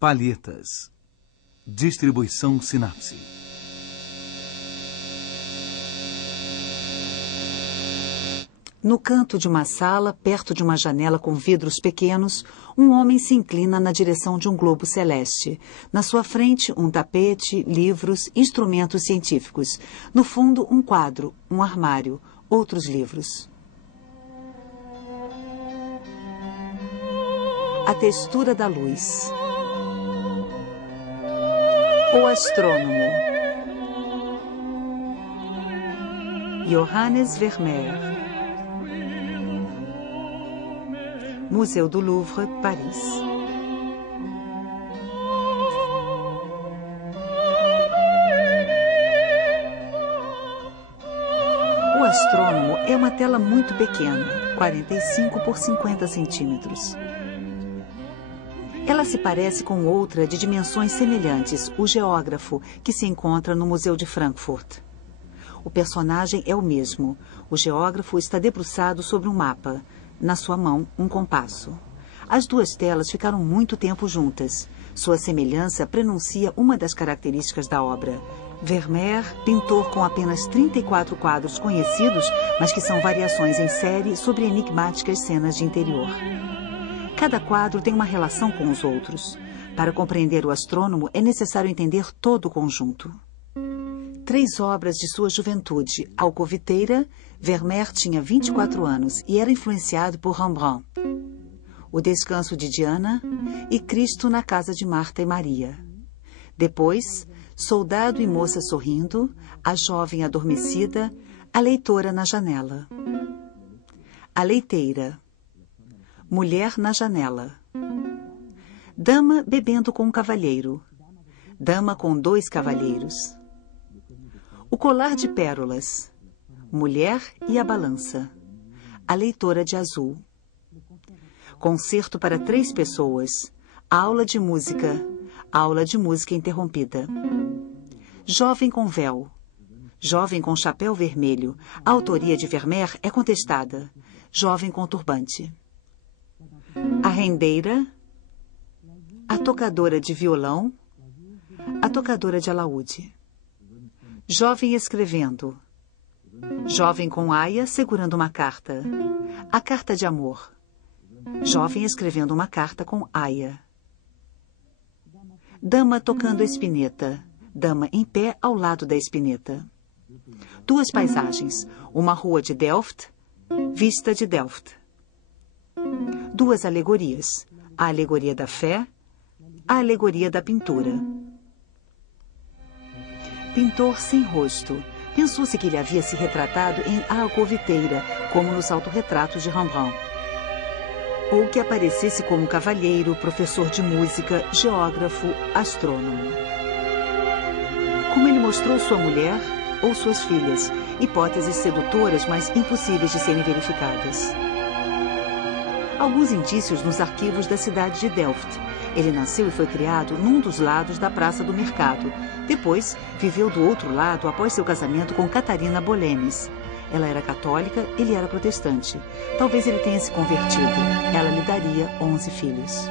Palhetas. Distribuição Sinapse. No canto de uma sala, perto de uma janela com vidros pequenos, um homem se inclina na direção de um globo celeste. Na sua frente, um tapete, livros, instrumentos científicos. No fundo, um quadro, um armário, outros livros. A textura da luz. O astrônomo. Johannes Vermeer. Museu do Louvre, Paris. O astrônomo é uma tela muito pequena, 45 por 50 centímetros. Ela se parece com outra de dimensões semelhantes, o geógrafo, que se encontra no Museu de Frankfurt. O personagem é o mesmo. O geógrafo está debruçado sobre um mapa. Na sua mão, um compasso. As duas telas ficaram muito tempo juntas. Sua semelhança prenuncia uma das características da obra. Vermeer, pintor com apenas 34 quadros conhecidos, mas que são variações em série sobre enigmáticas cenas de interior. Cada quadro tem uma relação com os outros. Para compreender o astrônomo, é necessário entender todo o conjunto. 3 obras de sua juventude. Alcoviteira, Vermeer tinha 24 anos e era influenciado por Rembrandt. O Descanso de Diana e Cristo na Casa de Marta e Maria. Depois, Soldado e Moça Sorrindo, A Jovem Adormecida, A Leitora na Janela. A Leiteira. Mulher na Janela. Dama bebendo com um cavalheiro. Dama com 2 cavalheiros. O Colar de Pérolas. Mulher e a Balança. A Leitora de Azul. Concerto para 3 pessoas. Aula de música. Aula de música interrompida. Jovem com véu. Jovem com chapéu vermelho. A autoria de Vermeer é contestada. Jovem com turbante. A rendeira. A tocadora de violão. A tocadora de alaúde. Jovem escrevendo. Jovem com aia segurando uma carta. A carta de amor. Jovem escrevendo uma carta com aia. Dama tocando espineta. Dama em pé ao lado da espineta. 2 paisagens. Uma rua de Delft. Vista de Delft. 2 alegorias. A alegoria da fé. A alegoria da pintura. Pintor sem rosto. Pensou-se que ele havia se retratado em A Alcoviteira, como nos autorretratos de Rembrandt. Ou que aparecesse como cavalheiro, professor de música, geógrafo, astrônomo. Como ele mostrou sua mulher ou suas filhas, hipóteses sedutoras, mas impossíveis de serem verificadas. Alguns indícios nos arquivos da cidade de Delft. Ele nasceu e foi criado num dos lados da Praça do Mercado. Depois, viveu do outro lado após seu casamento com Catarina Bolemes. Ela era católica, ele era protestante. Talvez ele tenha se convertido. Ela lhe daria 11 filhos.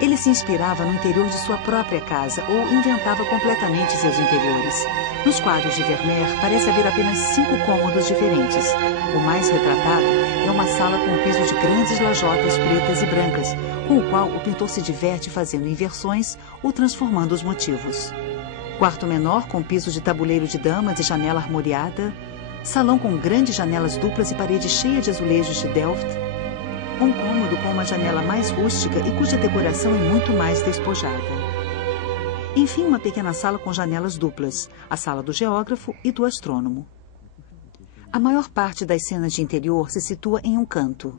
Ele se inspirava no interior de sua própria casa ou inventava completamente seus interiores. Nos quadros de Vermeer, parece haver apenas 5 cômodos diferentes. O mais retratado é uma sala com piso de grandes lajotas pretas e brancas, com o qual o pintor se diverte fazendo inversões ou transformando os motivos. Quarto menor com piso de tabuleiro de damas e janela armoriada. Salão com grandes janelas duplas e parede cheia de azulejos de Delft. Um cômodo com uma janela mais rústica e cuja decoração é muito mais despojada. Enfim, uma pequena sala com janelas duplas, a sala do geógrafo e do astrônomo. A maior parte das cenas de interior se situa em um canto.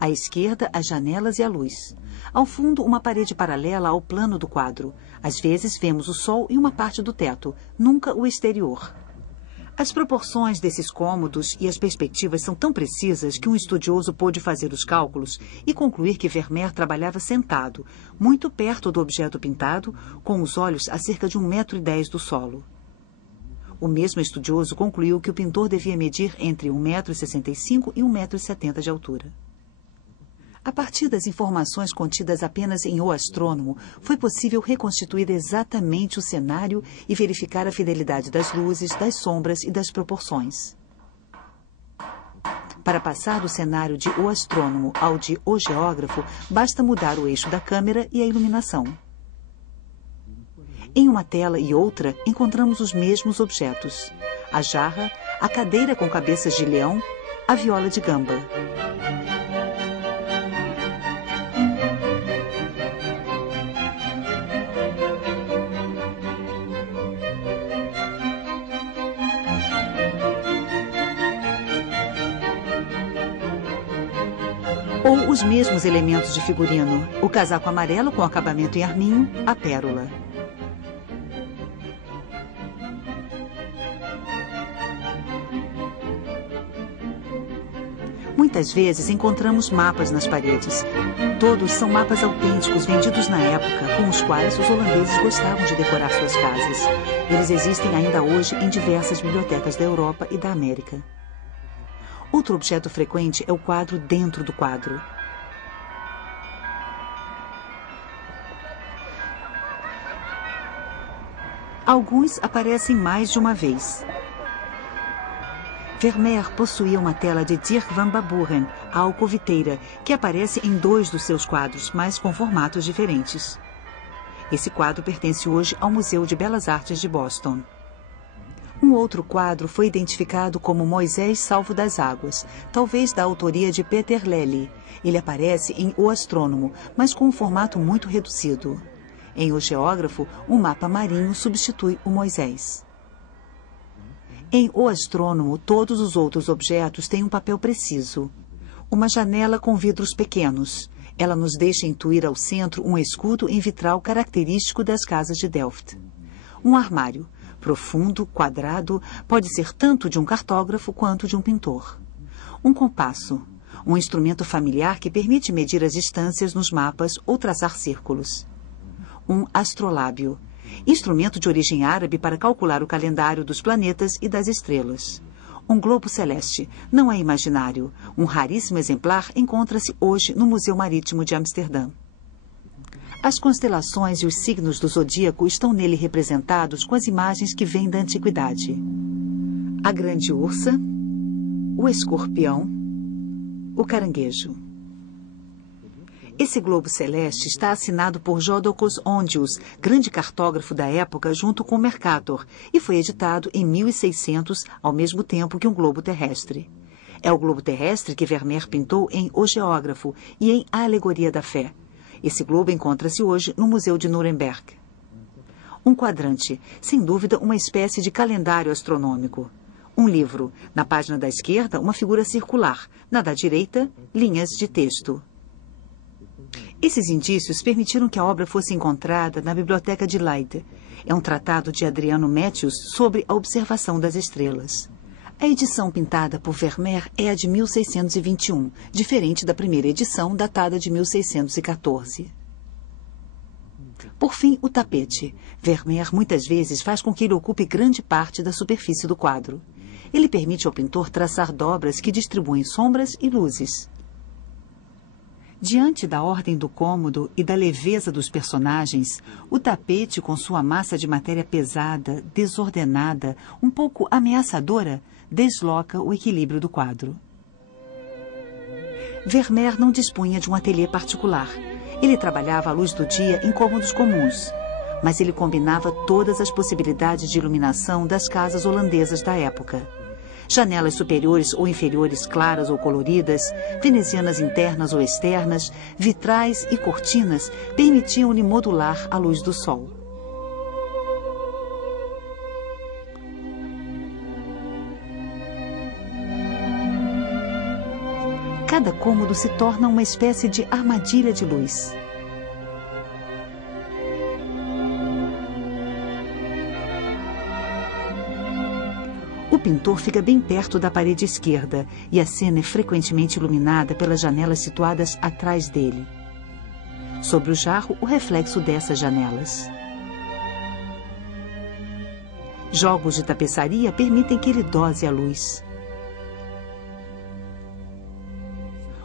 À esquerda, as janelas e a luz. Ao fundo, uma parede paralela ao plano do quadro. Às vezes, vemos o sol e uma parte do teto, nunca o exterior. As proporções desses cômodos e as perspectivas são tão precisas que um estudioso pôde fazer os cálculos e concluir que Vermeer trabalhava sentado, muito perto do objeto pintado, com os olhos a cerca de 1,10 m do solo. O mesmo estudioso concluiu que o pintor devia medir entre 1,65 m e 1,70 m de altura. A partir das informações contidas apenas em O Astrônomo, foi possível reconstituir exatamente o cenário e verificar a fidelidade das luzes, das sombras e das proporções. Para passar do cenário de O Astrônomo ao de O Geógrafo, basta mudar o eixo da câmera e a iluminação. Em uma tela e outra, encontramos os mesmos objetos: a jarra, a cadeira com cabeças de leão, a viola de gamba. Ou os mesmos elementos de figurino: o casaco amarelo com acabamento em arminho, a pérola. Muitas vezes encontramos mapas nas paredes. Todos são mapas autênticos vendidos na época, com os quais os holandeses gostavam de decorar suas casas. Eles existem ainda hoje em diversas bibliotecas da Europa e da América. Outro objeto frequente é o quadro dentro do quadro. Alguns aparecem mais de uma vez. Vermeer possuía uma tela de Dirk van Baburen, a alcoviteira, que aparece em 2 dos seus quadros, mas com formatos diferentes. Esse quadro pertence hoje ao Museu de Belas Artes de Boston. Um outro quadro foi identificado como Moisés Salvo das Águas, talvez da autoria de Peter Lely. Ele aparece em O Astrônomo, mas com um formato muito reduzido. Em O Geógrafo, um mapa marinho substitui o Moisés. Em O Astrônomo, todos os outros objetos têm um papel preciso. Uma janela com vidros pequenos. Ela nos deixa intuir ao centro um escudo em vitral característico das casas de Delft. Um armário, profundo, quadrado, pode ser tanto de um cartógrafo quanto de um pintor. Um compasso, um instrumento familiar que permite medir as distâncias nos mapas ou traçar círculos. Um astrolábio, instrumento de origem árabe para calcular o calendário dos planetas e das estrelas. Um globo celeste, não é imaginário. Um raríssimo exemplar encontra-se hoje no Museu Marítimo de Amsterdã. As constelações e os signos do zodíaco estão nele representados com as imagens que vêm da antiguidade. A grande ursa, o escorpião, o caranguejo. Esse globo celeste está assinado por Jodocus Hondius, grande cartógrafo da época, junto com Mercator, e foi editado em 1600, ao mesmo tempo que um globo terrestre. É o globo terrestre que Vermeer pintou em O Geógrafo e em A Alegoria da Fé. Esse globo encontra-se hoje no Museu de Nuremberg. Um quadrante, sem dúvida uma espécie de calendário astronômico. Um livro, na página da esquerda, uma figura circular, na da direita, linhas de texto. Esses indícios permitiram que a obra fosse encontrada na Biblioteca de Leyde. É um tratado de Adriano Metius sobre a observação das estrelas. A edição pintada por Vermeer é a de 1621, diferente da primeira edição, datada de 1614. Por fim, o tapete. Vermeer muitas vezes faz com que ele ocupe grande parte da superfície do quadro. Ele permite ao pintor traçar dobras que distribuem sombras e luzes. Diante da ordem do cômodo e da leveza dos personagens, o tapete, com sua massa de matéria pesada, desordenada, um pouco ameaçadora, desloca o equilíbrio do quadro. Vermeer não dispunha de um ateliê particular. Ele trabalhava à luz do dia em cômodos comuns, mas ele combinava todas as possibilidades de iluminação das casas holandesas da época. Janelas superiores ou inferiores claras ou coloridas, venezianas internas ou externas, vitrais e cortinas permitiam-lhe modular a luz do sol. Cada cômodo se torna uma espécie de armadilha de luz. O pintor fica bem perto da parede esquerda e a cena é frequentemente iluminada pelas janelas situadas atrás dele. Sobre o jarro, o reflexo dessas janelas. Jogos de tapeçaria permitem que ele dose a luz.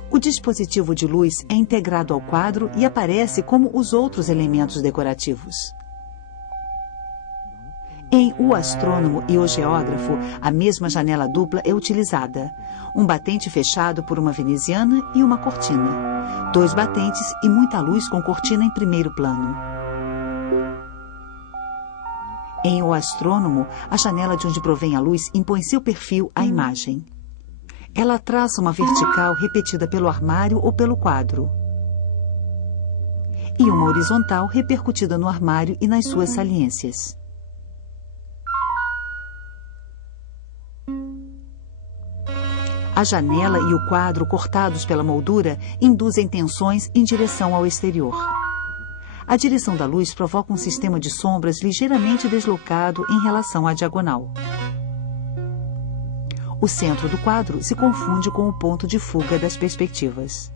O dispositivo de luz é integrado ao quadro e aparece como os outros elementos decorativos. Em O Astrônomo e o Geógrafo, a mesma janela dupla é utilizada. Um batente fechado por uma veneziana e uma cortina. 2 batentes e muita luz com cortina em primeiro plano. Em O Astrônomo, a janela de onde provém a luz impõe seu perfil à imagem. Ela traça uma vertical repetida pelo armário ou pelo quadro. E uma horizontal repercutida no armário e nas suas saliências. A janela e o quadro cortados pela moldura induzem tensões em direção ao exterior. A direção da luz provoca um sistema de sombras ligeiramente deslocado em relação à diagonal. O centro do quadro se confunde com o ponto de fuga das perspectivas.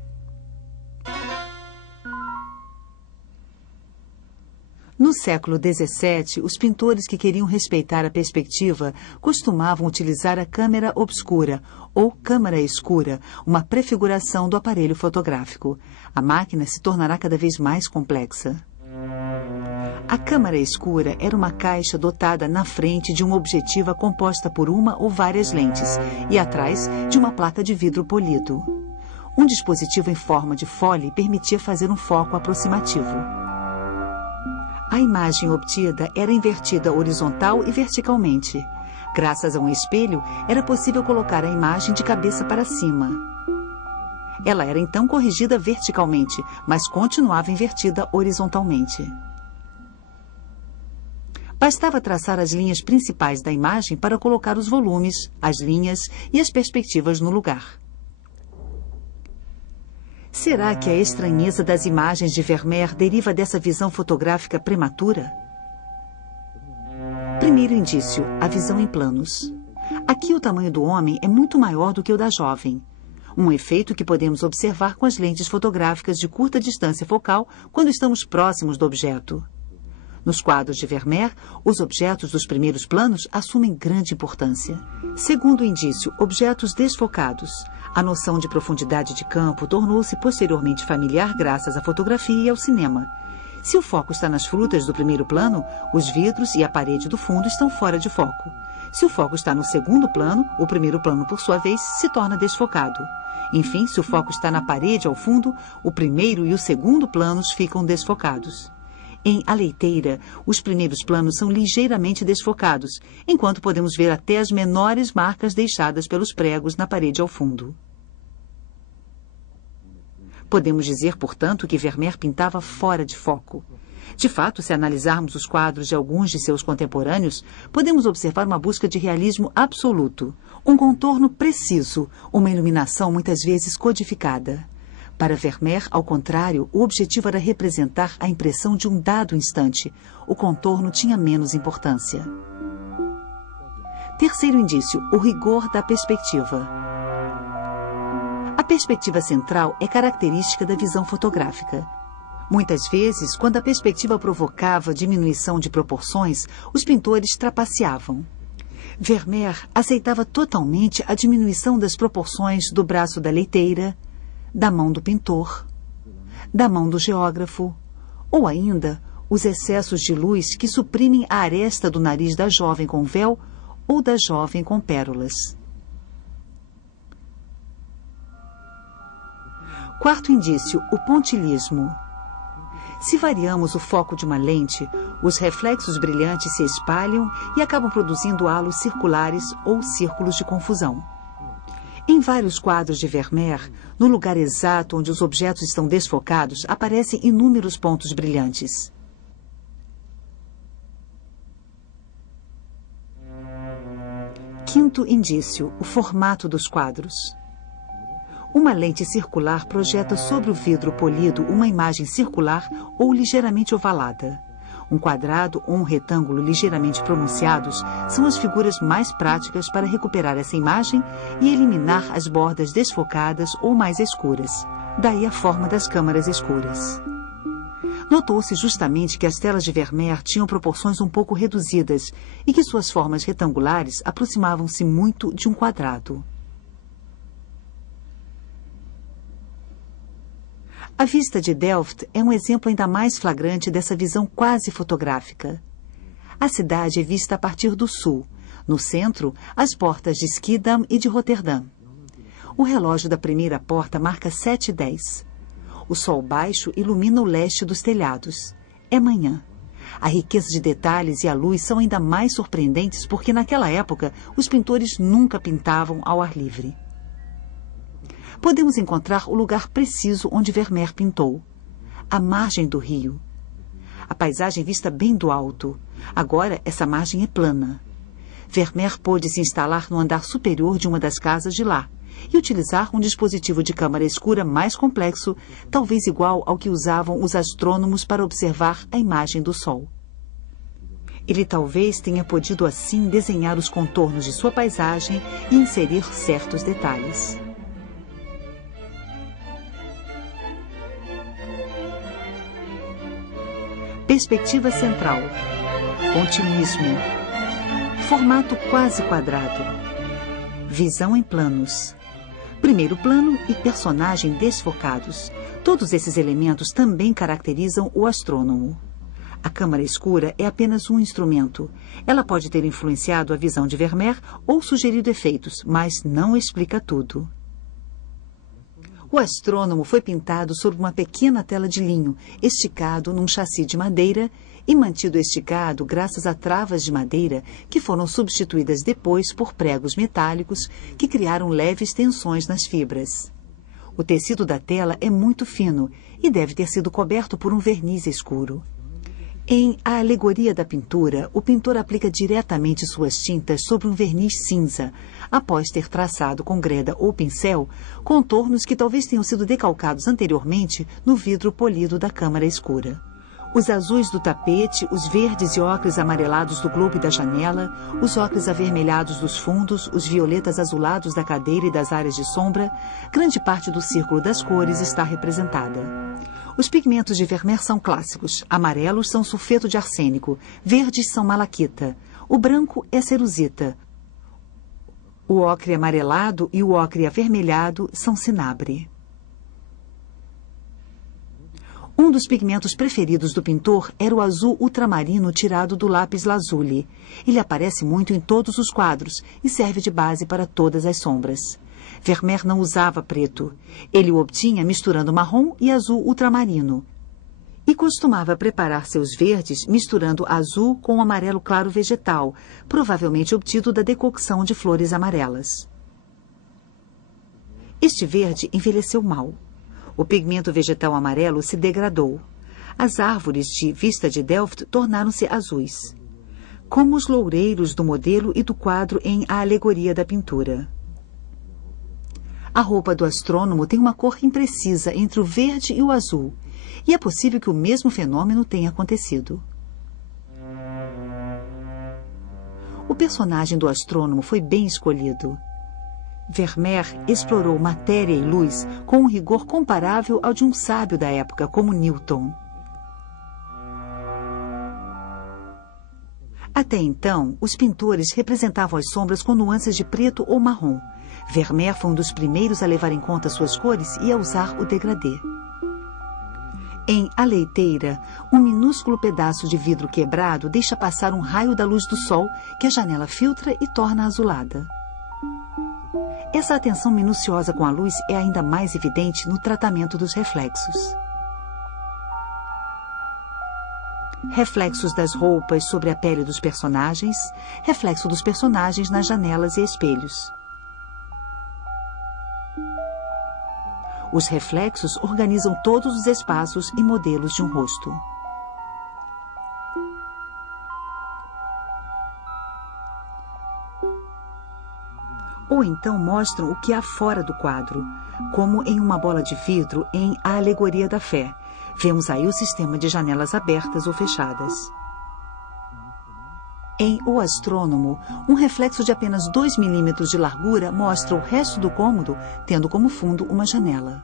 No século XVII, os pintores que queriam respeitar a perspectiva costumavam utilizar a câmera obscura, ou câmara escura, uma prefiguração do aparelho fotográfico. A máquina se tornará cada vez mais complexa. A câmara escura era uma caixa dotada na frente de uma objetiva composta por uma ou várias lentes e atrás de uma placa de vidro polido. Um dispositivo em forma de fole permitia fazer um foco aproximativo. A imagem obtida era invertida horizontal e verticalmente. Graças a um espelho, era possível colocar a imagem de cabeça para cima. Ela era então corrigida verticalmente, mas continuava invertida horizontalmente. Bastava traçar as linhas principais da imagem para colocar os volumes, as linhas e as perspectivas no lugar. Será que a estranheza das imagens de Vermeer deriva dessa visão fotográfica prematura? Primeiro indício, a visão em planos. Aqui o tamanho do homem é muito maior do que o da jovem. Um efeito que podemos observar com as lentes fotográficas de curta distância focal quando estamos próximos do objeto. Nos quadros de Vermeer, os objetos dos primeiros planos assumem grande importância. Segundo indício, objetos desfocados. A noção de profundidade de campo tornou-se posteriormente familiar graças à fotografia e ao cinema. Se o foco está nas frutas do primeiro plano, os vidros e a parede do fundo estão fora de foco. Se o foco está no segundo plano, o primeiro plano, por sua vez, se torna desfocado. Enfim, se o foco está na parede ao fundo, o primeiro e o segundo planos ficam desfocados. Em A Leiteira, os primeiros planos são ligeiramente desfocados, enquanto podemos ver até as menores marcas deixadas pelos pregos na parede ao fundo. Podemos dizer, portanto, que Vermeer pintava fora de foco. De fato, se analisarmos os quadros de alguns de seus contemporâneos, podemos observar uma busca de realismo absoluto, um contorno preciso, uma iluminação muitas vezes codificada. Para Vermeer, ao contrário, o objetivo era representar a impressão de um dado instante. O contorno tinha menos importância. Terceiro indício, o rigor da perspectiva. A perspectiva central é característica da visão fotográfica. Muitas vezes, quando a perspectiva provocava diminuição de proporções, os pintores trapaceavam. Vermeer aceitava totalmente a diminuição das proporções do braço da leiteira, da mão do pintor, da mão do geógrafo, ou ainda os excessos de luz que suprimem a aresta do nariz da jovem com véu ou da jovem com pérolas. Quarto indício, o pontilhismo. Se variamos o foco de uma lente, os reflexos brilhantes se espalham e acabam produzindo halos circulares ou círculos de confusão. Em vários quadros de Vermeer, no lugar exato onde os objetos estão desfocados, aparecem inúmeros pontos brilhantes. Quinto indício, o formato dos quadros. Uma lente circular projeta sobre o vidro polido uma imagem circular ou ligeiramente ovalada. Um quadrado ou um retângulo ligeiramente pronunciados são as figuras mais práticas para recuperar essa imagem e eliminar as bordas desfocadas ou mais escuras. Daí a forma das câmaras escuras. Notou-se justamente que as telas de Vermeer tinham proporções um pouco reduzidas e que suas formas retangulares aproximavam-se muito de um quadrado. A vista de Delft é um exemplo ainda mais flagrante dessa visão quase fotográfica. A cidade é vista a partir do sul. No centro, as portas de Schiedam e de Roterdã. O relógio da primeira porta marca 7h10. O sol baixo ilumina o leste dos telhados. É manhã. A riqueza de detalhes e a luz são ainda mais surpreendentes porque, naquela época, os pintores nunca pintavam ao ar livre. Podemos encontrar o lugar preciso onde Vermeer pintou. A margem do rio. A paisagem vista bem do alto. Agora, essa margem é plana. Vermeer pôde se instalar no andar superior de uma das casas de lá e utilizar um dispositivo de câmara escura mais complexo, talvez igual ao que usavam os astrônomos para observar a imagem do Sol. Ele talvez tenha podido assim desenhar os contornos de sua paisagem e inserir certos detalhes. Perspectiva central. Continuismo. Formato quase quadrado. Visão em planos. Primeiro plano e personagem desfocados. Todos esses elementos também caracterizam o astrônomo. A câmara escura é apenas um instrumento. Ela pode ter influenciado a visão de Vermeer ou sugerido efeitos, mas não explica tudo. O astrônomo foi pintado sobre uma pequena tela de linho, esticado num chassi de madeira e mantido esticado graças a travas de madeira que foram substituídas depois por pregos metálicos que criaram leves tensões nas fibras. O tecido da tela é muito fino e deve ter sido coberto por um verniz escuro. Em A Alegoria da Pintura, o pintor aplica diretamente suas tintas sobre um verniz cinza, após ter traçado com greda ou pincel contornos que talvez tenham sido decalcados anteriormente no vidro polido da câmara escura. Os azuis do tapete, os verdes e ocres amarelados do globo e da janela, os ocres avermelhados dos fundos, os violetas azulados da cadeira e das áreas de sombra, grande parte do círculo das cores está representada. Os pigmentos de Vermeer são clássicos. Amarelos são sulfeto de arsênico, verdes são malaquita, o branco é cerusita, o ocre amarelado e o ocre avermelhado são cinabre. Um dos pigmentos preferidos do pintor era o azul ultramarino tirado do lápis lazuli. Ele aparece muito em todos os quadros e serve de base para todas as sombras. Vermeer não usava preto. Ele o obtinha misturando marrom e azul ultramarino. E costumava preparar seus verdes misturando azul com amarelo claro vegetal, provavelmente obtido da decocção de flores amarelas. Este verde envelheceu mal. O pigmento vegetal amarelo se degradou. As árvores de Vista de Delft tornaram-se azuis, como os loureiros do modelo e do quadro em A Alegoria da Pintura. A roupa do astrônomo tem uma cor imprecisa entre o verde e o azul, e é possível que o mesmo fenômeno tenha acontecido. O personagem do astrônomo foi bem escolhido. Vermeer explorou matéria e luz com um rigor comparável ao de um sábio da época, como Newton. Até então, os pintores representavam as sombras com nuances de preto ou marrom. Vermeer foi um dos primeiros a levar em conta suas cores e a usar o degradê. Em A Leiteira, um minúsculo pedaço de vidro quebrado deixa passar um raio da luz do sol que a janela filtra e torna azulada. Essa atenção minuciosa com a luz é ainda mais evidente no tratamento dos reflexos. Reflexos das roupas sobre a pele dos personagens, reflexo dos personagens nas janelas e espelhos. Os reflexos organizam todos os espaços e modelos de um rosto. Ou então mostram o que há fora do quadro, como em uma bola de vidro em A Alegoria da Fé. Vemos aí o sistema de janelas abertas ou fechadas. Em O Astrônomo, um reflexo de apenas 2 milímetros de largura mostra o resto do cômodo, tendo como fundo uma janela.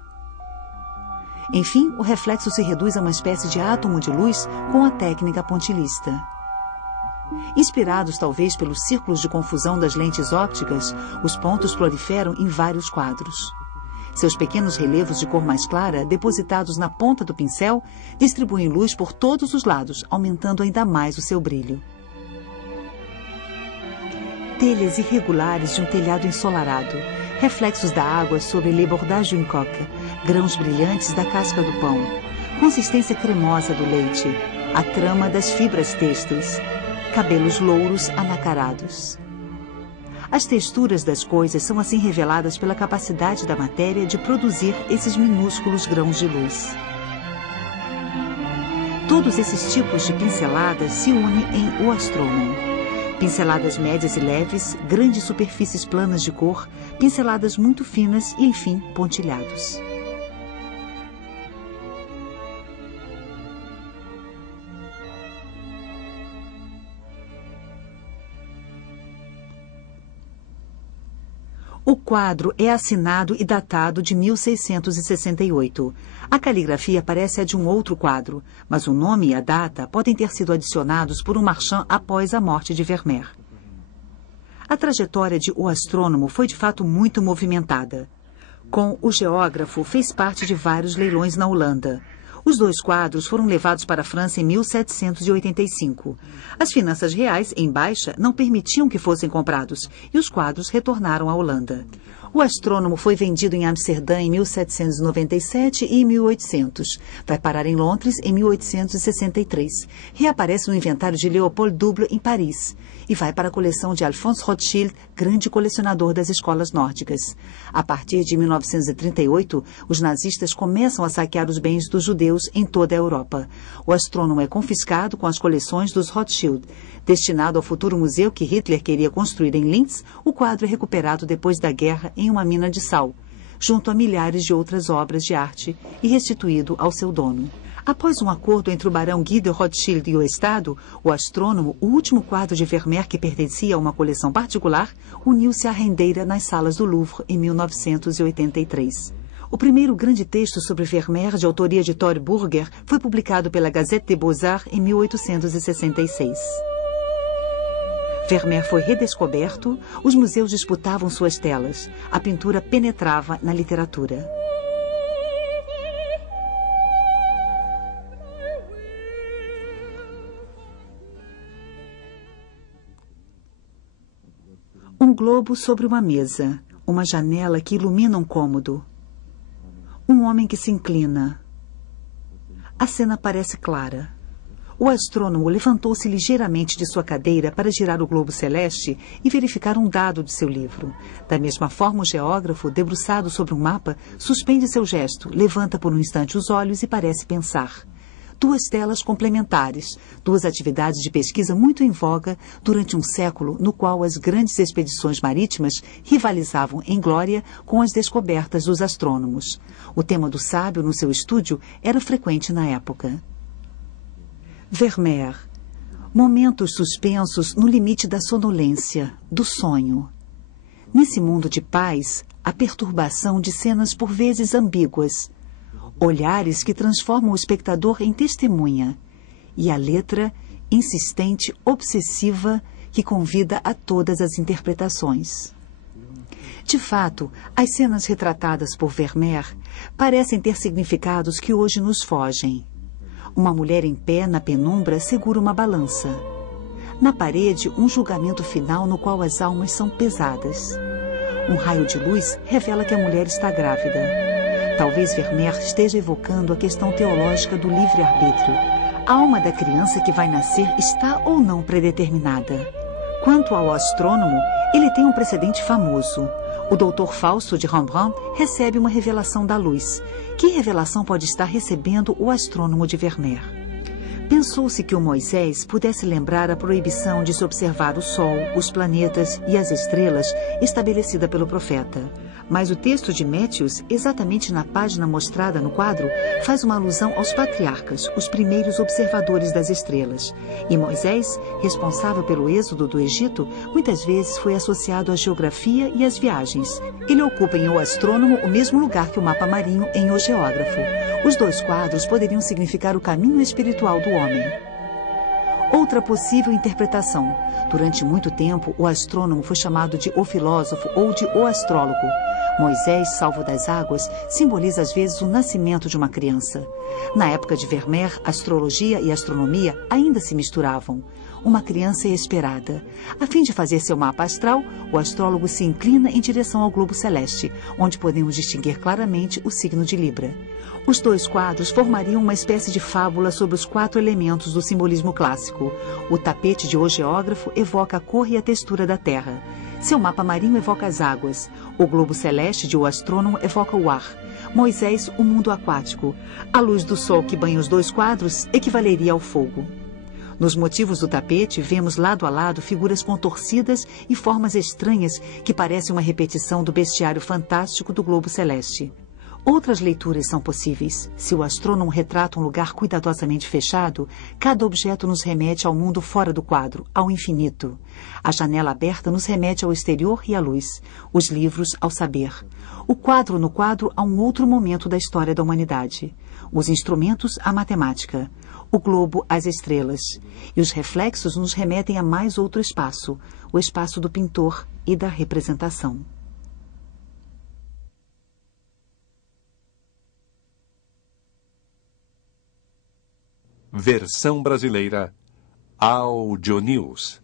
Enfim, o reflexo se reduz a uma espécie de átomo de luz com a técnica pontilhista. Inspirados talvez pelos círculos de confusão das lentes ópticas, os pontos proliferam em vários quadros. Seus pequenos relevos de cor mais clara, depositados na ponta do pincel, distribuem luz por todos os lados, aumentando ainda mais o seu brilho. Telhas irregulares de um telhado ensolarado, reflexos da água sobre les bordages d'une coque, grãos brilhantes da casca do pão, consistência cremosa do leite, a trama das fibras têxteis, cabelos louros anacarados. As texturas das coisas são assim reveladas pela capacidade da matéria de produzir esses minúsculos grãos de luz. Todos esses tipos de pinceladas se unem em O Astrônomo. Pinceladas médias e leves, grandes superfícies planas de cor, pinceladas muito finas e, enfim, pontilhados. O quadro é assinado e datado de 1668. A caligrafia parece a de um outro quadro, mas o nome e a data podem ter sido adicionados por um marchand após a morte de Vermeer. A trajetória de O Astrônomo foi de fato muito movimentada. Com O Geógrafo, fez parte de vários leilões na Holanda. Os 2 quadros foram levados para a França em 1785. As finanças reais, em baixa, não permitiam que fossem comprados, e os quadros retornaram à Holanda. O Astrônomo foi vendido em Amsterdã em 1797 e 1800. Vai parar em Londres em 1863. Reaparece no inventário de Léopold Double em Paris. E vai para a coleção de Alphonse Rothschild, grande colecionador das escolas nórdicas. A partir de 1938, os nazistas começam a saquear os bens dos judeus em toda a Europa. O Astrônomo é confiscado com as coleções dos Rothschild. Destinado ao futuro museu que Hitler queria construir em Linz, o quadro é recuperado depois da guerra em uma mina de sal, junto a milhares de outras obras de arte, e restituído ao seu dono. Após um acordo entre o barão Guy de Rothschild e o Estado, O Astrônomo, o último quadro de Vermeer que pertencia a uma coleção particular, uniu-se à rendeira nas salas do Louvre em 1983. O primeiro grande texto sobre Vermeer, de autoria de Tore Burger, foi publicado pela Gazette des Beaux-Arts em 1866. Vermeer foi redescoberto, os museus disputavam suas telas, a pintura penetrava na literatura. Um globo sobre uma mesa, uma janela que ilumina um cômodo. Um homem que se inclina. A cena parece clara. O astrônomo levantou-se ligeiramente de sua cadeira para girar o globo celeste e verificar um dado de seu livro. Da mesma forma, o geógrafo, debruçado sobre um mapa, suspende seu gesto, levanta por um instante os olhos e parece pensar. 2 telas complementares, 2 atividades de pesquisa muito em voga durante um século no qual as grandes expedições marítimas rivalizavam em glória com as descobertas dos astrônomos. O tema do sábio no seu estúdio era frequente na época. Vermeer. Momentos suspensos no limite da sonolência, do sonho. Nesse mundo de paz, a perturbação de cenas por vezes ambíguas. Olhares que transformam o espectador em testemunha. E a letra, insistente, obsessiva, que convida a todas as interpretações. De fato, as cenas retratadas por Vermeer parecem ter significados que hoje nos fogem. Uma mulher em pé na penumbra segura uma balança. Na parede, um julgamento final no qual as almas são pesadas. Um raio de luz revela que a mulher está grávida. Talvez Vermeer esteja evocando a questão teológica do livre-arbítrio. A alma da criança que vai nascer está ou não predeterminada. Quanto ao astrônomo, ele tem um precedente famoso. O doutor Fausto de Rembrandt recebe uma revelação da luz. Que revelação pode estar recebendo o astrônomo de Vermeer? Pensou-se que o Moisés pudesse lembrar a proibição de se observar o Sol, os planetas e as estrelas estabelecida pelo profeta. Mas o texto de Matthews, exatamente na página mostrada no quadro, faz uma alusão aos patriarcas, os primeiros observadores das estrelas. E Moisés, responsável pelo êxodo do Egito, muitas vezes foi associado à geografia e às viagens. Ele ocupa em O Astrônomo o mesmo lugar que o mapa marinho em O Geógrafo. Os 2 quadros poderiam significar o caminho espiritual do homem. Outra possível interpretação. Durante muito tempo, o astrônomo foi chamado de o filósofo ou de o astrólogo. Moisés, salvo das águas, simboliza às vezes o nascimento de uma criança. Na época de Vermeer, astrologia e astronomia ainda se misturavam. Uma criança é esperada. A fim de fazer seu mapa astral, o astrólogo se inclina em direção ao globo celeste, onde podemos distinguir claramente o signo de Libra. Os dois quadros formariam uma espécie de fábula sobre os 4 elementos do simbolismo clássico. O tapete de O Geógrafo evoca a cor e a textura da Terra. Seu mapa marinho evoca as águas. O globo celeste de O Astrônomo evoca o ar. Moisés, o mundo aquático. A luz do sol que banha os dois quadros equivaleria ao fogo. Nos motivos do tapete, vemos lado a lado figuras contorcidas e formas estranhas que parecem uma repetição do bestiário fantástico do globo celeste. Outras leituras são possíveis. Se o astrônomo retrata um lugar cuidadosamente fechado, cada objeto nos remete ao mundo fora do quadro, ao infinito. A janela aberta nos remete ao exterior e à luz. Os livros, ao saber. O quadro no quadro a um outro momento da história da humanidade. Os instrumentos, à matemática. O globo, às estrelas. E os reflexos nos remetem a mais outro espaço, o espaço do pintor e da representação. Versão brasileira Audio News.